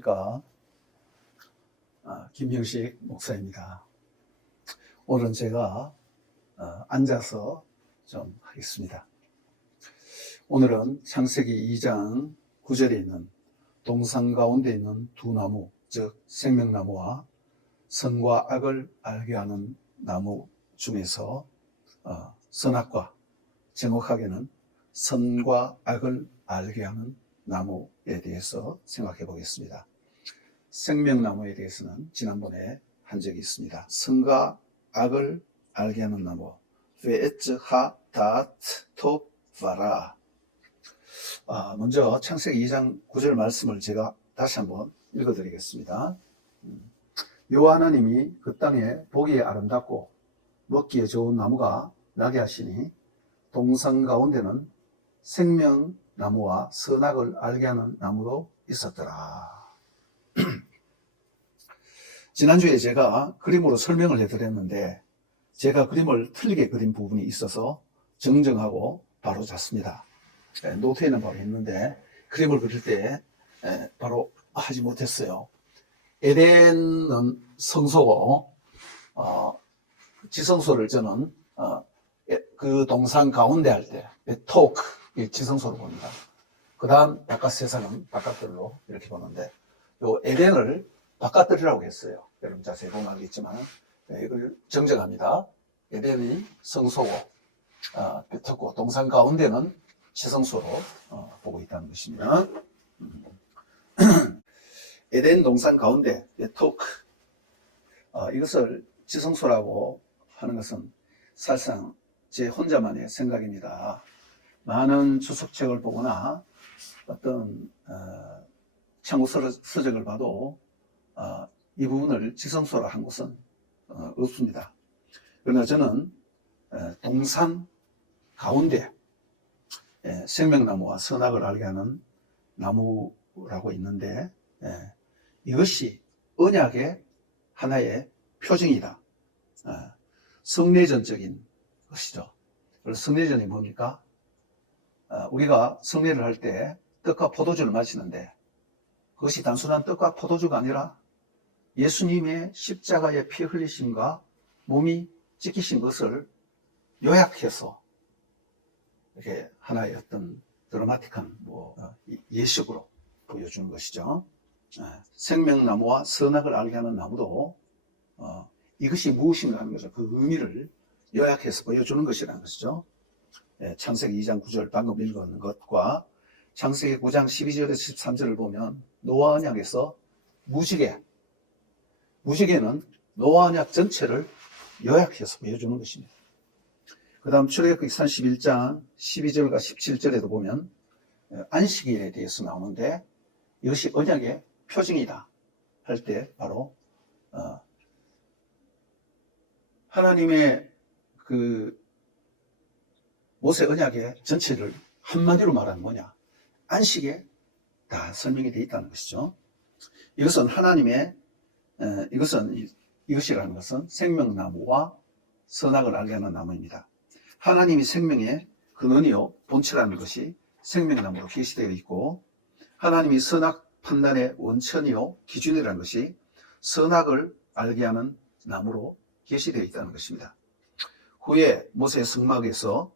안녕하십니까. 김형식 목사입니다. 오늘은 제가 앉아서 좀 하겠습니다. 오늘은 창세기 2장 9절에 있는 동산 가운데 있는 두 나무, 즉 생명나무와 선과 악을 알게 하는 나무 중에서 선악과, 정확하게는 선과 악을 알게 하는 나무에 대해서 생각해 보겠습니다. 생명나무에 대해서는 지난번에 한 적이 있습니다. 선과 악을 알게 하는 나무, ve'etz ha'da'at tov va'ra. 먼저 창세기 2장 9절 말씀을 제가 다시 한번 읽어드리겠습니다. 여호와 하나님이 그 땅에 보기에 아름답고 먹기에 좋은 나무가 나게 하시니 동산 가운데는 생명나무와 선악을 알게 하는 나무도 있었더라. 지난주에 제가 그림으로 설명을 해드렸는데 제가 그림을 틀리게 그린 부분이 있어서 정정하고 바로 잤습니다. 노트에는 바로 했는데 그림을 그릴 때 바로 하지 못했어요. 에덴은 성소고 지성소를 저는 그 동산 가운데 할 때 토크 지성소로 봅니다. 그 다음 바깥 세상은 바깥들로 이렇게 보는데 요 에덴을 바깥들이라고 했어요. 여러분 자세히 보면 알겠지만 이걸 정정합니다. 에덴이 성소고 뼈터고 동산 가운데는 지성소로 보고 있다는 것입니다. 에덴 동산 가운데 토크 이것을 지성소라고 하는 것은 사실상 제 혼자만의 생각입니다. 많은 주석책을 보거나 어떤 창고 서적을 봐도 이 부분을 지성소라 한 곳은 없습니다. 그러나 저는 동산 가운데 생명나무와 선악을 알게 하는 나무라고 있는데 이것이 언약의 하나의 표징이다. 성례전적인 것이죠. 그래서 성례전이 뭡니까? 우리가 성례를 할 때 떡과 포도주를 마시는데 그것이 단순한 떡과 포도주가 아니라 예수님의 십자가의 피 흘리심과 몸이 찢기신 것을 요약해서 이렇게 하나의 어떤 드라마틱한 예식으로 보여주는 것이죠. 생명나무와 선악을 알게 하는 나무도 이것이 무엇인가 하는 거죠. 그 의미를 요약해서 보여주는 것이라는 것이죠. 창세기 2장 9절 방금 읽은 것과 창세기 9장 12절에서 13절을 보면 노아 언약에서 무지개는 노아 언약 전체를 요약해서 보여주는 것입니다. 그 다음 출애굽기 31장 12절과 17절에도 보면 안식일에 대해서 나오는데 이것이 언약의 표징이다 할 때 바로 하나님의 그 모세 언약의 전체를 한마디로 말하면 뭐냐? 안식에 다 설명이 되어 있다는 것이죠. 이것은 하나님의 이것이라는 것은 생명나무와 선악을 알게 하는 나무입니다. 하나님이 생명의 근원이요 본체라는 것이 생명나무로 계시되어 있고 하나님이 선악 판단의 원천이요 기준이라는 것이 선악을 알게 하는 나무로 계시되어 있다는 것입니다. 후에 모세의 성막에서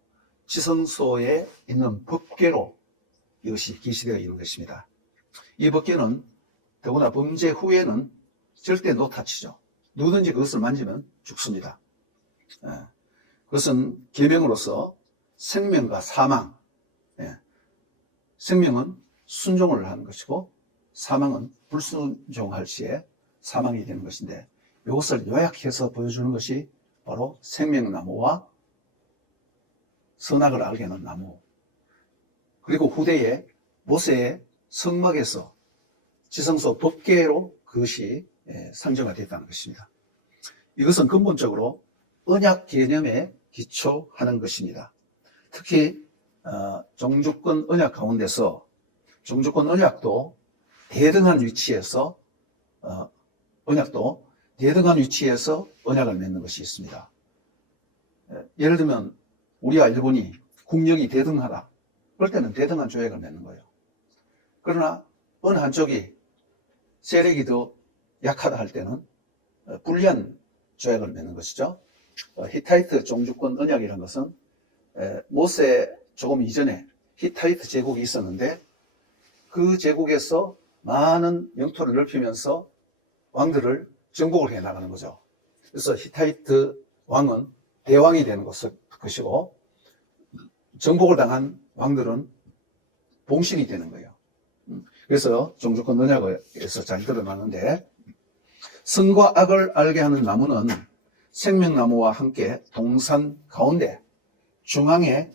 지성소에 있는 법궤로 이것이 계시되어 있는 것입니다. 이 법궤는 더구나 범죄 후에는 절대 노타치죠. 누구든지 그것을 만지면 죽습니다. 그것은 계명으로서 생명과 사망, 생명은 순종을 하는 것이고 사망은 불순종할 시에 사망이 되는 것인데 이것을 요약해서 보여주는 것이 바로 생명나무와 선악을 알게 하는 나무. 그리고 후대에 모세의 성막에서 지성소 법궤로 그것이 상정화됐다는 것입니다. 이것은 근본적으로 언약 개념에 기초하는 것입니다. 특히 종주권 언약 가운데서 종주권 언약도 대등한 위치에서 언약을 맺는 것이 있습니다. 예를 들면 우리와 일본이 국력이 대등하다. 그럴 때는 대등한 조약을 맺는 거예요. 그러나 어느 한쪽이 세력이 더 약하다 할 때는 불리한 조약을 맺는 것이죠. 히타이트 종주권 언약이라는 것은 모세 조금 이전에 히타이트 제국이 있었는데 그 제국에서 많은 영토를 넓히면서 왕들을 정복을 해 나가는 거죠. 그래서 히타이트 왕은 대왕이 되는 것이고 정복을 당한 왕들은 봉신이 되는 거예요. 그래서 종주권 언약에서 잘 드러나는데 선과 악을 알게 하는 나무는 생명나무와 함께 동산 가운데 중앙에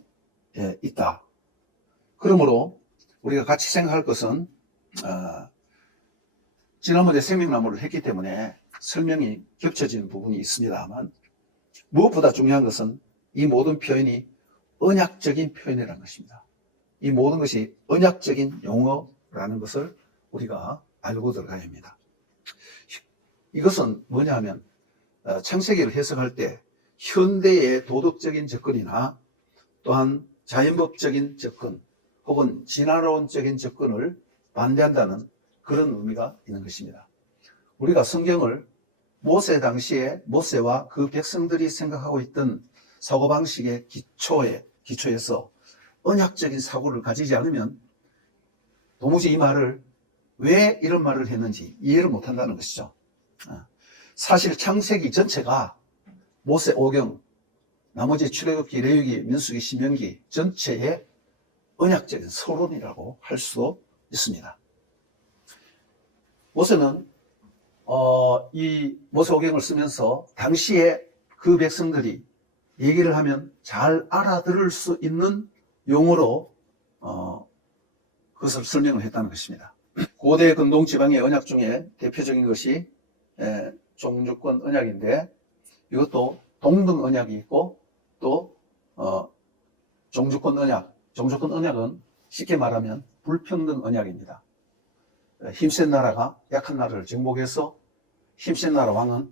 있다. 그러므로 우리가 같이 생각할 것은 지난번에 생명나무를 했기 때문에 설명이 겹쳐지는 부분이 있습니다만 무엇보다 중요한 것은 이 모든 표현이 언약적인 표현이라는 것입니다. 이 모든 것이 언약적인 용어라는 것을 우리가 알고 들어가야 합니다. 이것은 뭐냐 하면 창세기를 해석할 때 현대의 도덕적인 접근이나 또한 자연법적인 접근 혹은 진화론적인 접근을 반대한다는 그런 의미가 있는 것입니다. 우리가 성경을 모세 당시에 모세와 그 백성들이 생각하고 있던 사고방식의 기초에서 언약적인 사고를 가지지 않으면 도무지 이 말을 왜 이런 말을 했는지 이해를 못한다는 것이죠. 사실 창세기 전체가 모세 오경, 나머지 출애굽기, 레위기, 민수기, 신명기 전체의 언약적인 서론이라고 할 수도 있습니다. 모세는 이 모세오경을 쓰면서 당시에 그 백성들이 얘기를 하면 잘 알아들을 수 있는 용어로 그것을 설명을 했다는 것입니다. 고대 근동 지방의 언약 중에 대표적인 것이 종주권 언약인데 이것도 동등 언약이 있고 또 종주권 언약은 쉽게 말하면 불평등 언약입니다. 힘센 나라가 약한 나라를 정복해서 힘센 나라 왕은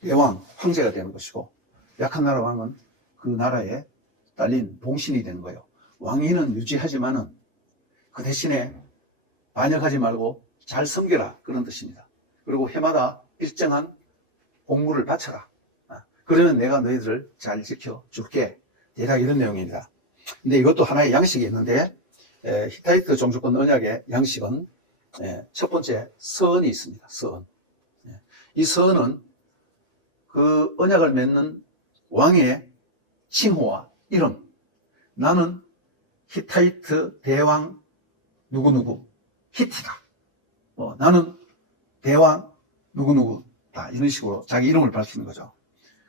대왕, 황제가 되는 것이고 약한 나라 왕은 그 나라에 딸린 봉신이 되는 거예요. 왕위는 유지하지만은 그 대신에 반역하지 말고 잘 섬겨라 그런 뜻입니다. 그리고 해마다 일정한 공물을 바쳐라. 그러면 내가 너희들을 잘 지켜줄게. 대략 이런 내용입니다. 근데 이것도 하나의 양식이 있는데 히타이트 종주권 언약의 양식은 첫 번째 서언이 있습니다. 서언. 이 서언은 그 언약을 맺는 왕의 칭호와 이름. 나는 히타이트 대왕 누구누구 히티다. 나는 대왕 누구누구다. 이런 식으로 자기 이름을 밝히는 거죠.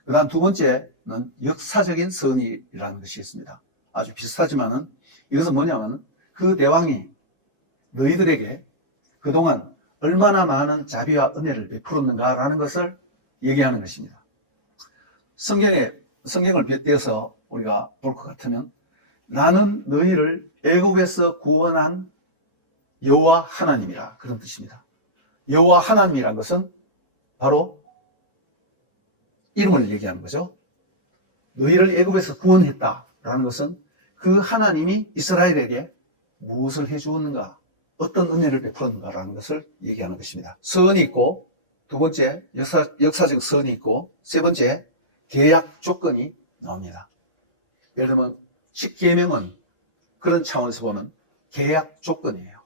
그 다음 두 번째는 역사적인 서언이라는 것이 있습니다. 아주 비슷하지만은 이것은 뭐냐면 그 대왕이 너희들에게 그동안 얼마나 많은 자비와 은혜를 베풀었는가라는 것을 얘기하는 것입니다. 성경을 빗대어서 우리가 볼 것 같으면 나는 너희를 애국에서 구원한 여호와 하나님이라 그런 뜻입니다. 여호와 하나님이란 것은 바로 이름을 얘기하는 거죠. 너희를 애국에서 구원했다라는 것은 그 하나님이 이스라엘에게 무엇을 해주었는가, 어떤 은혜를 베풀었는가라는 것을 얘기하는 것입니다. 서언이 있고, 두 번째 역사적 서언이 있고, 세 번째 계약 조건이 나옵니다. 예를 들면 10계명은 그런 차원에서 보는 계약 조건이에요.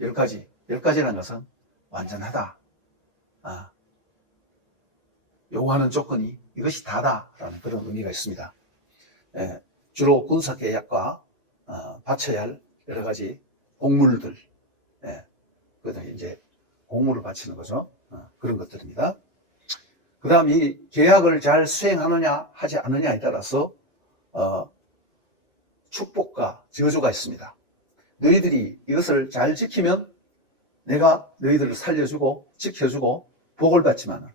10가지라는 것은 완전하다. 요구하는 조건이 이것이 다다라는 그런 의미가 있습니다. 주로 군사계약과 바쳐야 할 여러 가지 공물들, 그다음에 이제 공물을 바치는 거죠. 그런 것들입니다. 그 다음 이 계약을 잘 수행하느냐 하지 않느냐에 따라서 축복과 저주가 있습니다. 너희들이 이것을 잘 지키면 내가 너희들을 살려주고 지켜주고 복을 받지만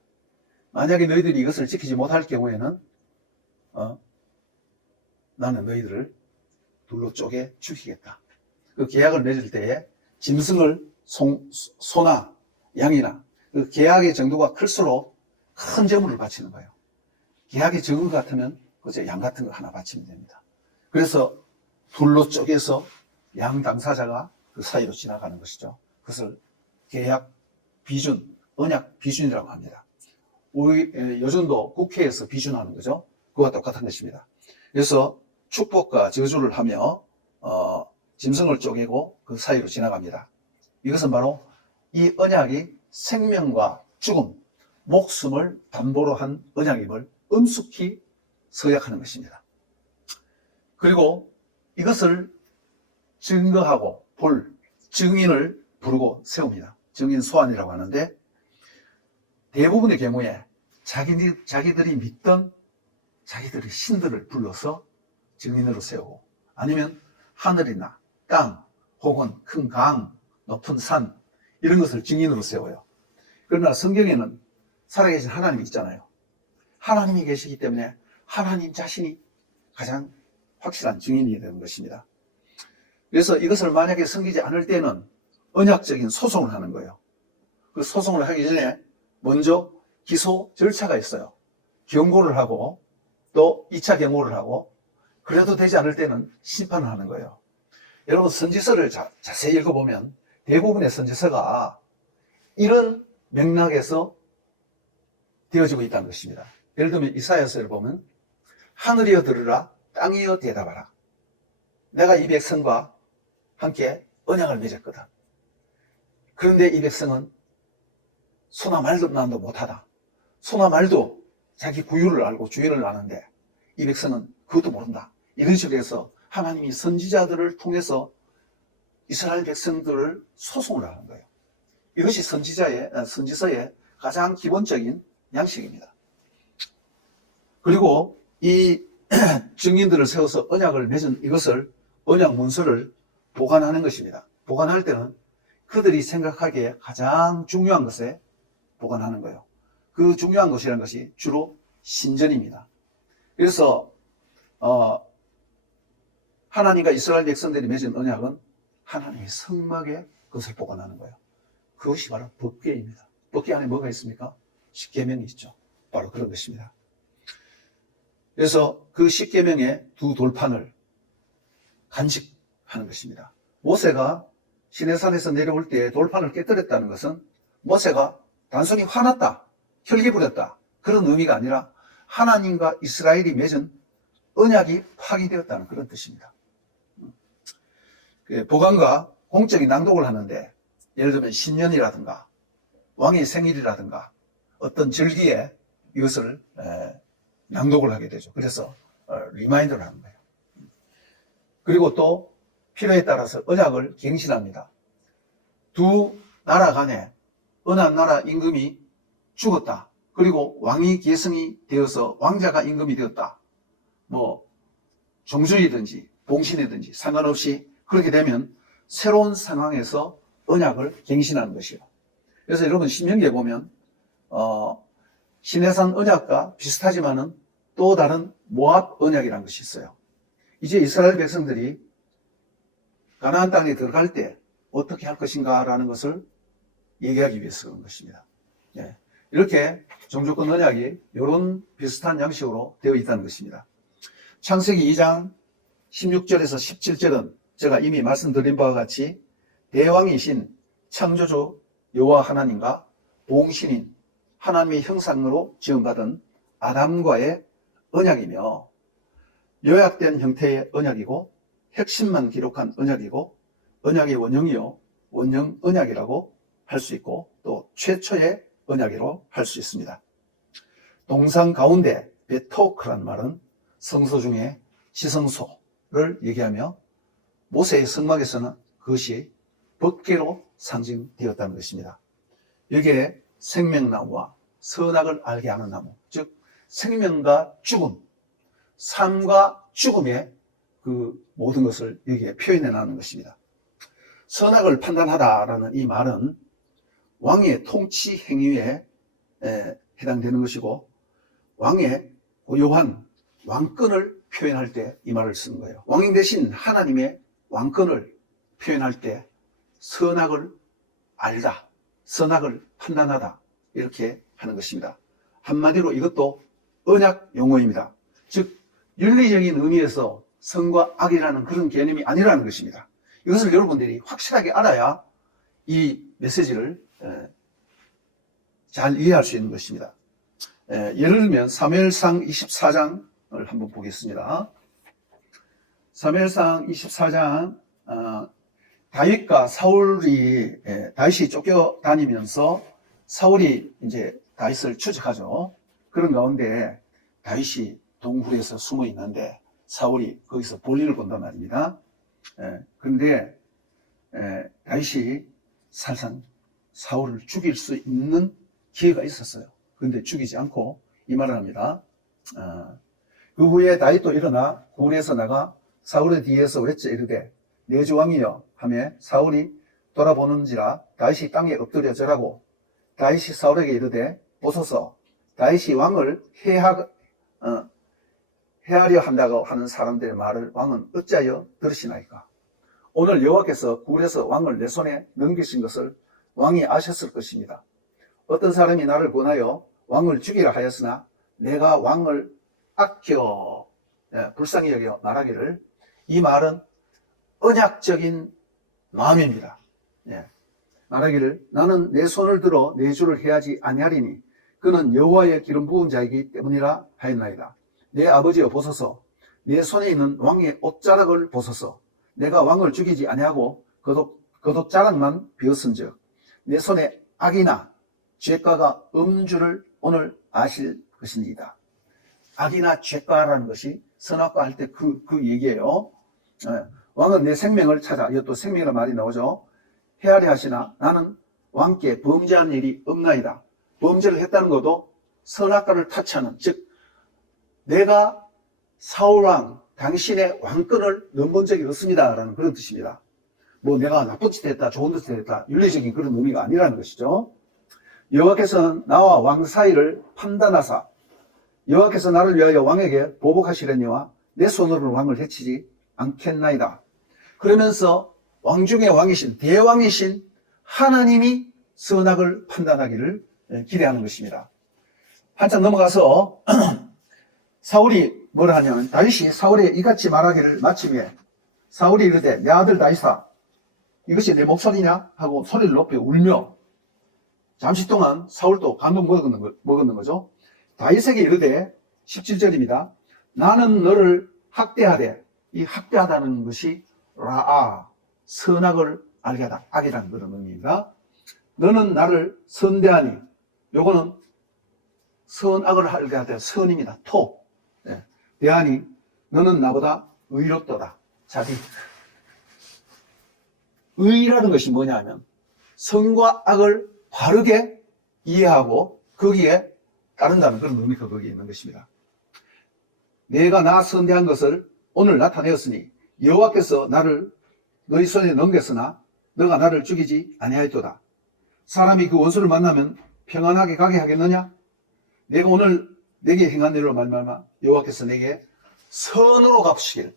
만약에 너희들이 이것을 지키지 못할 경우에는 나는 너희들을 둘로 쪼개 죽이겠다. 그 계약을 맺을 때에 짐승을 소나 양이나 그 계약의 정도가 클수록 큰 제물을 바치는 거예요. 계약이 적은 것 같으면 그저 양 같은 거 하나 바치면 됩니다. 그래서 둘로 쪼개서 양 당사자가 그 사이로 지나가는 것이죠. 그것을 계약 비준, 언약 비준이라고 합니다. 우리 요즘도 국회에서 비준하는 거죠. 그와 똑같은 것입니다. 그래서 축복과 저주를 하며 짐승을 쪼개고 그 사이로 지나갑니다. 이것은 바로 이 언약이 생명과 죽음, 목숨을 담보로 한 언약임을 엄숙히 서약하는 것입니다. 그리고 이것을 증거하고 볼 증인을 부르고 세웁니다. 증인 소환이라고 하는데, 대부분의 경우에 자기들이 믿던 자기들의 신들을 불러서 증인으로 세우고, 아니면 하늘이나 땅 혹은 큰 강, 높은 산 이런 것을 증인으로 세워요. 그러나 성경에는 살아계신 하나님이 있잖아요. 하나님이 계시기 때문에 하나님 자신이 가장 확실한 증인이 되는 것입니다. 그래서 이것을 만약에 섬기지 않을 때는 언약적인 소송을 하는 거예요. 그 소송을 하기 전에 먼저 기소 절차가 있어요. 경고를 하고 또 2차 경고를 하고, 그래도 되지 않을 때는 심판을 하는 거예요. 여러분, 선지서를 자세히 읽어보면 대부분의 선지서가 이런 맥락에서 되어지고 있다는 것입니다. 예를 들면 이사야서를 보면 하늘이여 들으라, 땅이여 대답하라. 내가 이 백성과 함께 언약을 맺었거든. 그런데 이 백성은 소나 말도 못하다. 소나 말도 자기 구유를 알고 주인을 아는데 이 백성은 그것도 모른다. 이런 식으로 해서 하나님이 선지자들을 통해서 이스라엘 백성들을 소송을 하는 거예요. 이것이 선지서의 가장 기본적인 양식입니다. 그리고 이 증인들을 세워서 언약을 맺은 이것을, 언약 문서를 보관하는 것입니다. 보관할 때는 그들이 생각하기에 가장 중요한 것에 보관하는 거예요. 그 중요한 것이라는 것이 주로 신전입니다. 그래서 하나님과 이스라엘 백성들이 맺은 언약은 하나님의 성막에 그것을 보관하는 거예요. 그것이 바로 법궤입니다. 법궤 안에 뭐가 있습니까? 십계명이 있죠. 바로 그런 것입니다. 그래서 그 십계명의 두 돌판을 간직하는 것입니다. 모세가 시내산에서 내려올 때 돌판을 깨뜨렸다는 것은 모세가 단순히 화났다, 혈기 부렸다, 그런 의미가 아니라 하나님과 이스라엘이 맺은 언약이 파기되었다는 그런 뜻입니다. 보관과 공적인 낭독을 하는데, 예를 들면 신년이라든가 왕의 생일이라든가 어떤 절기에 이것을 낭독을 하게 되죠. 그래서 리마인더를 하는 거예요. 그리고 또 필요에 따라서 언약을 갱신합니다. 두 나라 간에 어느 한 나라 임금이 죽었다. 그리고 왕이 계승이 되어서 왕자가 임금이 되었다. 뭐 종주이든지 봉신이든지 상관없이 그렇게 되면 새로운 상황에서 언약을 갱신하는 것이에요. 그래서 여러분 신명기에 보면 시내산 언약과 비슷하지만은 또 다른 모압 언약이라는 것이 있어요. 이제 이스라엘 백성들이 가나안 땅에 들어갈 때 어떻게 할 것인가라는 것을 얘기하기 위해서 그런 것입니다. 네. 이렇게 종주권 언약이 이런 비슷한 양식으로 되어 있다는 것입니다. 창세기 2장 16절에서 17절은 제가 이미 말씀드린 바와 같이 대왕이신 창조주 여호와 하나님과 봉신인 하나님의 형상으로 지음받은 아담과의 언약이며, 요약된 형태의 언약이고 핵심만 기록한 언약이고, 언약의 원형이요 원형 언약이라고 할 수 있고, 또 최초의 언약이라고 할 수 있습니다. 동상 가운데 베토크란 말은 성소 중에 지성소를 얘기하며, 모세의 성막에서는 그것이 법궤로 상징되었다는 것입니다. 여기에 생명나무와 선악을 알게 하는 나무, 즉 생명과 죽음, 삶과 죽음의 그 모든 것을 여기에 표현해 놨는 것입니다. 선악을 판단하다라는 이 말은 왕의 통치 행위에 해당되는 것이고, 왕의 고유한 왕권을 표현할 때 이 말을 쓰는 거예요. 왕인 대신 하나님의 왕권을 표현할 때 선악을 알다, 선악을 판단하다, 이렇게 하는 것입니다. 한마디로 이것도 언약 용어입니다. 즉 윤리적인 의미에서 선과 악이라는 그런 개념이 아니라는 것입니다. 이것을 여러분들이 확실하게 알아야 이 메시지를 잘 이해할 수 있는 것입니다. 예를 들면 사무엘상 24장을 한번 보겠습니다. 사무엘상 24장 다윗과 사울이 다윗이 쫓겨다니면서 사울이 이제 다윗을 추적하죠. 그런 가운데 다윗이 동굴에서 숨어 있는데 사울이 거기서 볼일을 본단 말입니다. 그런데 다윗이 살상 사울을 죽일 수 있는 기회가 있었어요. 그런데 죽이지 않고 이 말을 합니다. 그 후에 다윗도 일어나 굴에서 나가 사울의 뒤에서 외쳐 이르되 내 주 왕이여 하며 사울이 돌아보는지라 다윗이 땅에 엎드려 절하고 다윗이 사울에게 이르되 보소서 다윗이 왕을 해하려 한다고 하는 사람들의 말을 왕은 어찌하여 들으시나이까? 오늘 여호와께서 굴에서 왕을 내 손에 넘기신 것을 왕이 아셨을 것입니다. 어떤 사람이 나를 권하여 왕을 죽이라 하였으나 내가 왕을 아껴 불쌍히 여겨 말하기를 이 말은 언약적인 마음입니다. 말하기를 나는 내 손을 들어 내 주를 해하지 아니하리니 그는 여호와의 기름 부은 자이기 때문이라 하였나이다. 내 아버지여 보소서 내 손에 있는 왕의 옷자락을 보소서 내가 왕을 죽이지 아니하고 겉옷자락만 비었은즉 내 손에 악이나 죄가가 없는 줄을 오늘 아실 것입니다. 악이나 죄가라는 것이 선악과 할 때 그 얘기예요. 왕은 내 생명을 찾아, 이것도 생명이라는 말이 나오죠. 헤아려 하시나 나는 왕께 범죄한 일이 없나이다. 범죄를 했다는 것도 선악과를 타치하는, 즉 내가 사울왕 당신의 왕권을 넘본 적이 없습니다 라는 그런 뜻입니다. 뭐 내가 나쁜 짓 했다 좋은 짓 했다 윤리적인 그런 의미가 아니라는 것이죠. 여호와께서는 나와 왕 사이를 판단하사 여호와께서 나를 위하여 왕에게 보복하시려니와 내 손으로는 왕을 해치지 않겠나이다. 그러면서 왕 중의 왕이신 대왕이신 하나님이 선악을 판단하기를 기대하는 것입니다. 한참 넘어가서 사울이 뭐라 하냐면 다윗이 사울에 이같이 말하기를 마치매 사울이 이르되 내 아들 다윗아 이것이 내 목소리냐 하고 소리를 높여 울며 잠시 동안 사울도 감동 먹었는 거죠. 다윗에게 이르되 17절입니다. 나는 너를 학대하되 이 학대하다는 것이 라아 선악을 알게 하다 악이라는 그런 의미입니다. 너는 나를 선대하니 요거는 선악을 알게 하되 선입니다. 토 대하니 너는 나보다 의롭도다. 자비 의라는 것이 뭐냐 하면 선과 악을 바르게 이해하고 거기에 따른다는 그런 의미가 거기에 있는 것입니다. 내가 나 선대한 것을 오늘 나타내었으니 여호와께서 나를 너희 손에 넘겼으나 너가 나를 죽이지 아니하였도다. 사람이 그 원수를 만나면 평안하게 가게 하겠느냐? 내가 오늘 내게 행한 일로 말미암아 여호와께서 내게 선으로 갚으시길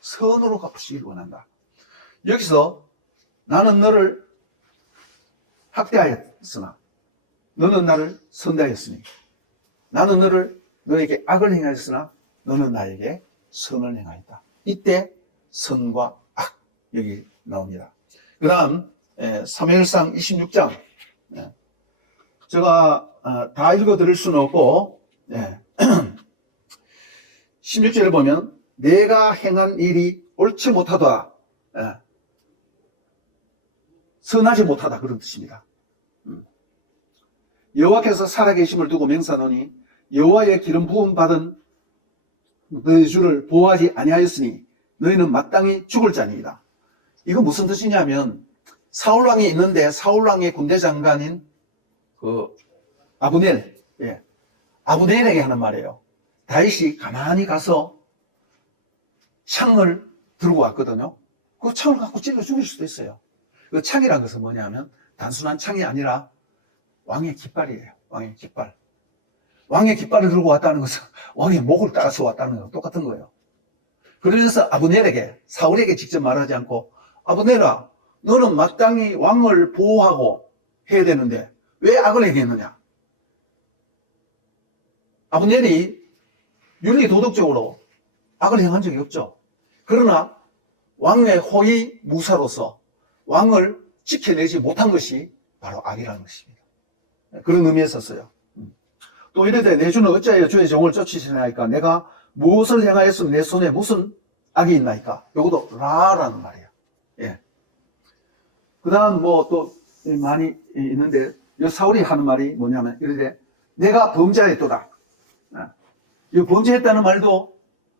선으로 갚으시기를 원한다. 여기서 나는 너를 학대하였으나 너는 나를 선대하였으니 나는 너에게 악을 행하였으나 너는 나에게 선을 행하였다. 이때 선과 악 여기 나옵니다. 그 다음 사무엘상 26장 제가 다 읽어드릴 수는 없고 16절에 보면 내가 행한 일이 옳지 못하다 선하지 못하다 그런 뜻입니다. 여호와께서 살아계심을 두고 맹세하노니 여호와의 기름 부음 받은 너희 주를 보호하지 아니하였으니 너희는 마땅히 죽을 자니이다. 이거 무슨 뜻이냐면 사울왕이 있는데 사울왕의 군대 장관인 그 아브넬에게 하는 말이에요. 다윗이 가만히 가서 창을 들고 왔거든요. 그 창을 갖고 찔러 죽일 수도 있어요. 그 창이라는 것은 뭐냐면 단순한 창이 아니라 왕의 깃발이에요. 왕의 깃발. 왕의 깃발을 들고 왔다는 것은 왕의 목을 따라서 왔다는 거랑 똑같은 거예요. 그러면서 아브넬에게 사울에게 직접 말하지 않고 아브넬아 너는 마땅히 왕을 보호하고 해야 되는데 왜 악을 행했느냐? 아브넬이 윤리 도덕적으로 악을 행한 적이 없죠. 그러나 왕의 호위 무사로서 왕을 지켜내지 못한 것이 바로 악이라는 것입니다. 그런 의미에서 써요. 또 이르되 내 주는 어찌하여 주의 종을 쫓으시나이까? 내가 무엇을 행하였으면 내 손에 무슨 악이 있나이까? 요것도 라라는 말이에요. 예. 그 다음 뭐 또 많이 있는데, 이 사울이 하는 말이 뭐냐면, 이르되 내가 범죄하였도다. 이 범죄했다는 말도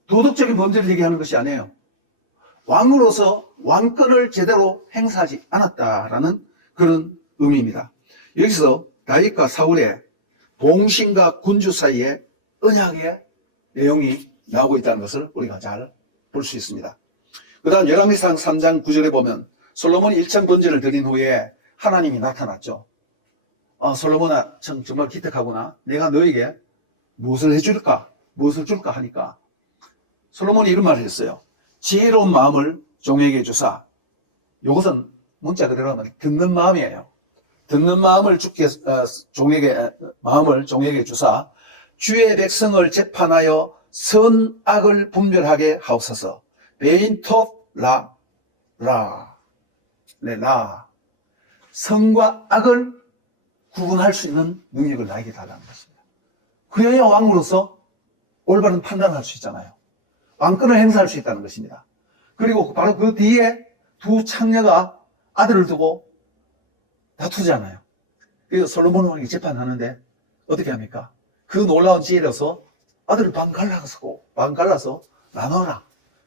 도덕적인 범죄를 얘기하는 것이 아니에요. 왕으로서 왕권을 제대로 행사하지 않았다라는 그런 의미입니다. 여기서 다윗과 사울의 봉신과 군주 사이에 언약의 내용이 나오고 있다는 것을 우리가 잘 볼 수 있습니다. 그 다음 열왕기상 3장 9절에 보면 솔로몬이 일천 번제를 드린 후에 하나님이 나타났죠. 솔로몬아, 정말 기특하구나. 내가 너에게 무엇을 해줄까? 무엇을 줄까 하니까 솔로몬이 이런 말을 했어요. 지혜로운 마음을 종에게 주사. 이것은 문자 그대로 하면 듣는 마음이에요. 듣는 마음을 종에게 주사 주의 백성을 재판하여 선악을 분별하게 하옵소서. 베인톱 라. 네, 라. 선과 악을 구분할 수 있는 능력을 나에게 달라는 것입니다. 그래야 왕으로서 올바른 판단을 할 수 있잖아요. 왕권을 행사할 수 있다는 것입니다. 그리고 바로 그 뒤에 두 창녀가 아들을 두고 다투잖아요. 그래서 솔로몬 왕이 재판하는데 어떻게 합니까? 그 놀라운 지혜로서 아들을 반 갈라서 나눠라.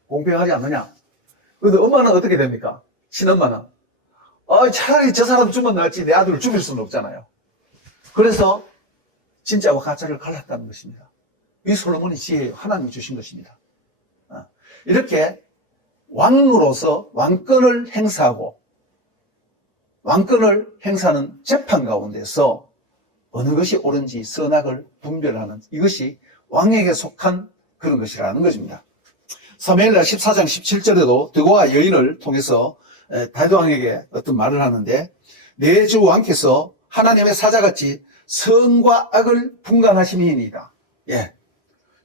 공평하지 않느냐. 그런데 엄마는 어떻게 됩니까? 친엄마는 차라리 저 사람 죽으면 낫지 내 아들을 죽일 수는 없잖아요. 그래서 진짜와 가짜를 갈랐다는 것입니다. 이 솔로몬의 지혜예요. 하나님이 주신 것입니다. 이렇게 왕으로서 왕권을 행사하고 왕권을 행사하는 재판 가운데서 어느 것이 옳은지 선악을 분별하는 이것이 왕에게 속한 그런 것이라는 것입니다. 사무엘하 14장 17절에도 드고와 여인을 통해서 다윗 왕에게 어떤 말을 하는데 내 주 왕께서 하나님의 사자같이 선과 악을 분간하심이니이다. 예,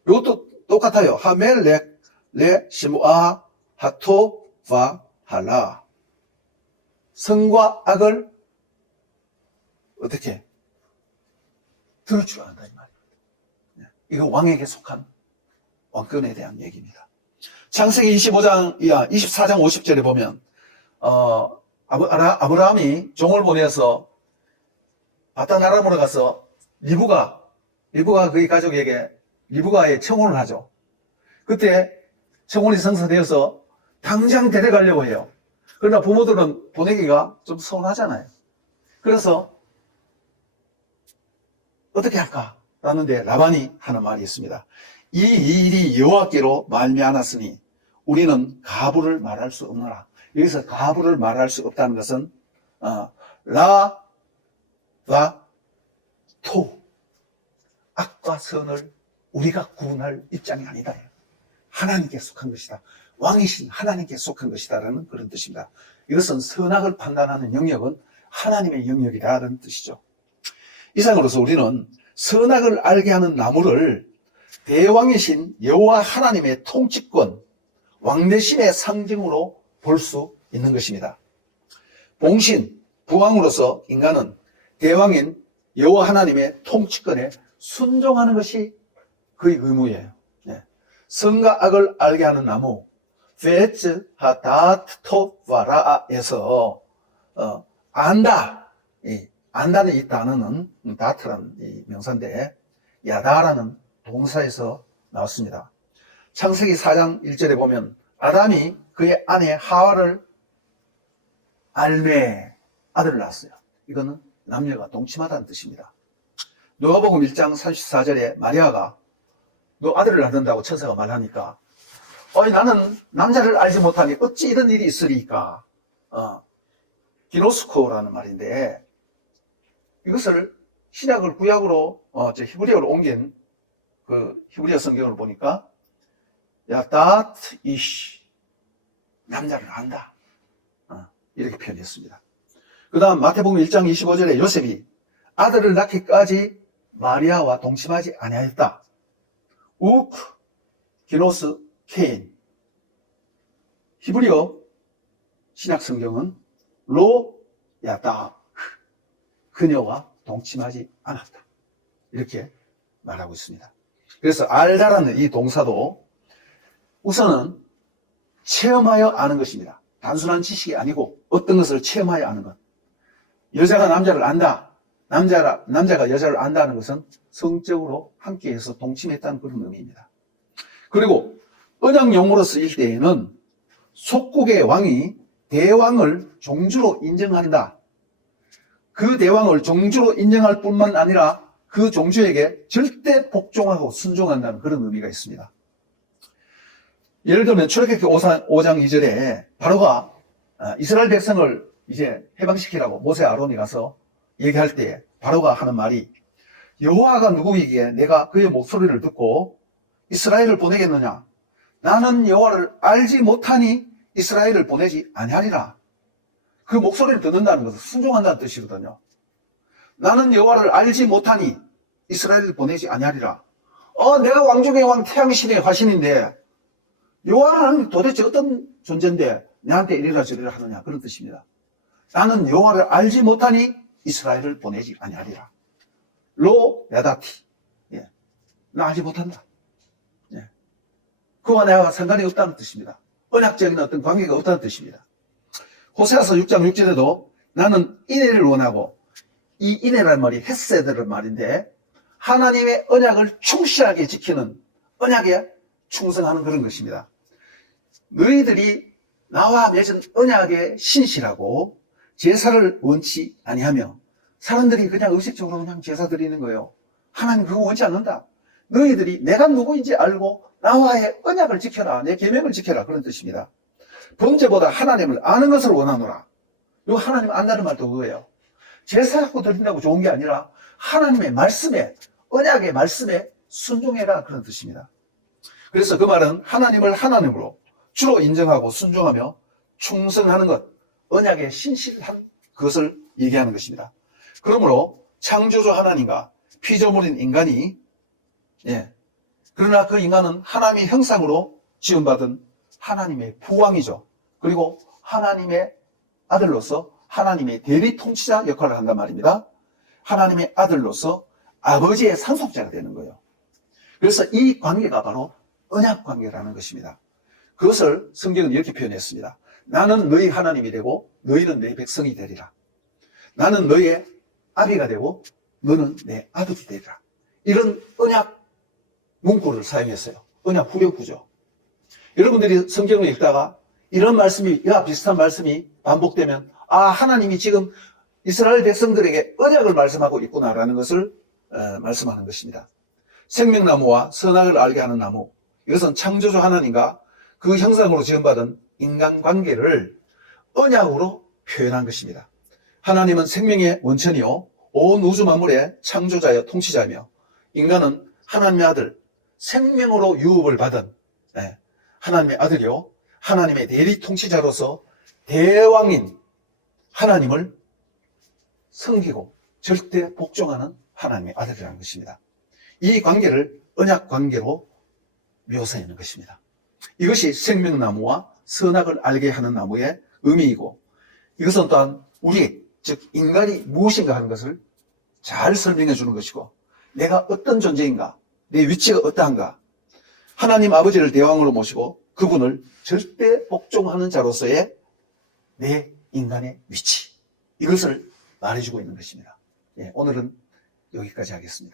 이것도 똑같아요. 하멜렉 레 시무아 하토바 할라. 선과 악을 어떻게 들을 줄 안다 이 말이에요. 이거 왕에게 속한 왕권에 대한 얘기입니다. 창세기 24장 50절에 보면 아브라함이 종을 보내서 바단 아람으로 가서 리브가 그의 가족에게 리브가에 청혼을 하죠. 그때 청혼이 성사되어서 당장 데려가려고 해요. 그러나 부모들은 보내기가 좀 서운하잖아요. 그래서 어떻게 할까? 라는데 라반이 하는 말이 있습니다. 이 일이 여호와께로 말미암았으니 우리는 가부를 말할 수 없노라. 여기서 가부를 말할 수 없다는 것은 라와 토 악과 선을 우리가 구분할 입장이 아니다. 하나님께 속한 것이다. 왕이신 하나님께 속한 것이다라는 그런 뜻입니다. 이것은 선악을 판단하는 영역은 하나님의 영역이라는 뜻이죠. 이상으로서 우리는 선악을 알게 하는 나무를 대왕이신 여호와 하나님의 통치권, 왕대심의 상징으로 볼 수 있는 것입니다. 봉신, 부왕으로서 인간은 대왕인 여호와 하나님의 통치권에 순종하는 것이 그의 의무예요. 선과 악을 알게 하는 나무, 페츠 하다트 토바라에서 안다. 안다는 이 단어는 다트라는 이 명사인데 야다라는 동사에서 나왔습니다. 창세기 4장 1절에 보면 아담이 그의 아내 하와를 알매 아들을 낳았어요. 이거는 남녀가 동침하다는 뜻입니다. 누가복음 1장 34절에 마리아가 너 아들을 낳는다고 천사가 말하니까 나는 남자를 알지 못하니 어찌 이런 일이 있으리까. 기노스코라는 말인데 이것을 신약을 구약으로 히브리어로 옮긴 그 히브리어 성경을 보니까 야다트 이시 남자를 안다 이렇게 표현했습니다. 그 다음 마태복음 1장 25절에 요셉이 아들을 낳기까지 마리아와 동침하지 아니하였다. 우크 기노스 케인. 히브리어 신약 성경은 로 야다 그녀와 동침하지 않았다. 이렇게 말하고 있습니다. 그래서 알다라는 이 동사도 우선은 체험하여 아는 것입니다. 단순한 지식이 아니고 어떤 것을 체험하여 아는 것. 여자가 남자를 안다. 남자가 여자를 안다는 것은 성적으로 함께해서 동침했다는 그런 의미입니다. 그리고 언약 용어로 쓰일 때에는 속국의 왕이 대왕을 종주로 인정한다. 그 대왕을 종주로 인정할 뿐만 아니라 그 종주에게 절대 복종하고 순종한다는 그런 의미가 있습니다. 예를 들면 출애굽기 5장 2절에 바로가 이스라엘 백성을 이제 해방시키라고 모세 아론이 가서 얘기할 때 바로가 하는 말이 여호와가 누구이기에 내가 그의 목소리를 듣고 이스라엘을 보내겠느냐? 나는 여호와를 알지 못하니 이스라엘을 보내지 아니하리라. 그 목소리를 듣는다는 것은 순종한다는 뜻이거든요. 나는 여호와를 알지 못하니 이스라엘을 보내지 아니하리라. 내가 왕중의 왕 태양신의 화신인데 여호와는 도대체 어떤 존재인데 내한테 이리라 저리라 하느냐, 그런 뜻입니다. 나는 여호와를 알지 못하니 이스라엘을 보내지 아니하리라. 로 야다티. 나 알지 못한다. 그와 내가 상관이 없다는 뜻입니다. 언약적인 어떤 관계가 없다는 뜻입니다. 호세아서 6장 6절에도 나는 인애를 원하고, 이 인애라는 말이 헤세드라는 말인데 하나님의 언약을 충실하게 지키는, 언약에 충성하는 그런 것입니다. 너희들이 나와 맺은 언약에 신실하고 제사를 원치 아니하며, 사람들이 그냥 의식적으로 그냥 제사 드리는 거예요. 하나님 그거 원치 않는다. 너희들이 내가 누구인지 알고 나와의 언약을 지켜라, 내 계명을 지켜라, 그런 뜻입니다. 범죄보다 하나님을 아는 것을 원하노라. 이 하나님 안다는 말도 그거예요. 제사하고 드린다고 좋은 게 아니라 하나님의 말씀에, 언약의 말씀에 순종해라, 그런 뜻입니다. 그래서 그 말은 하나님을 하나님으로 주로 인정하고 순종하며 충성하는 것, 언약에 신실한 그것을 얘기하는 것입니다. 그러므로 창조주 하나님과 피조물인 인간이, 그러나 그 인간은 하나님의 형상으로 지음받은 하나님의 부왕이죠. 그리고 하나님의 아들로서 하나님의 대리 통치자 역할을 한단 말입니다. 하나님의 아들로서 아버지의 상속자가 되는 거예요. 그래서 이 관계가 바로 언약 관계라는 것입니다. 그것을 성경은 이렇게 표현했습니다. 나는 너희 하나님이 되고 너희는 내 백성이 되리라. 나는 너희의 아비가 되고 너는 내 아들이 되리라. 이런 언약 문구를 사용했어요. 언약 후렴구죠. 여러분들이 성경을 읽다가 이런 말씀이, 비슷한 말씀이 반복되면 하나님이 지금 이스라엘 백성들에게 언약을 말씀하고 있구나라는 것을 말씀하는 것입니다. 생명나무와 선악을 알게 하는 나무, 이것은 창조주 하나님과 그 형상으로 지음받은 인간관계를 언약으로 표현한 것입니다. 하나님은 생명의 원천이요 온 우주 만물의 창조자여 통치자이며, 인간은 하나님의 아들, 생명으로 유업을 받은 하나님의 아들이요 하나님의 대리 통치자로서 대왕인 하나님을 섬기고 절대 복종하는 하나님의 아들이라는 것입니다. 이 관계를 언약 관계로 묘사하는 것입니다. 이것이 생명나무와 선악을 알게 하는 나무의 의미이고, 이것은 또한 우리, 즉 인간이 무엇인가 하는 것을 잘 설명해 주는 것이고, 내가 어떤 존재인가, 내 위치가 어떠한가, 하나님 아버지를 대왕으로 모시고 그분을 절대 복종하는 자로서의 내 인간의 위치, 이것을 말해주고 있는 것입니다. 오늘은 여기까지 하겠습니다.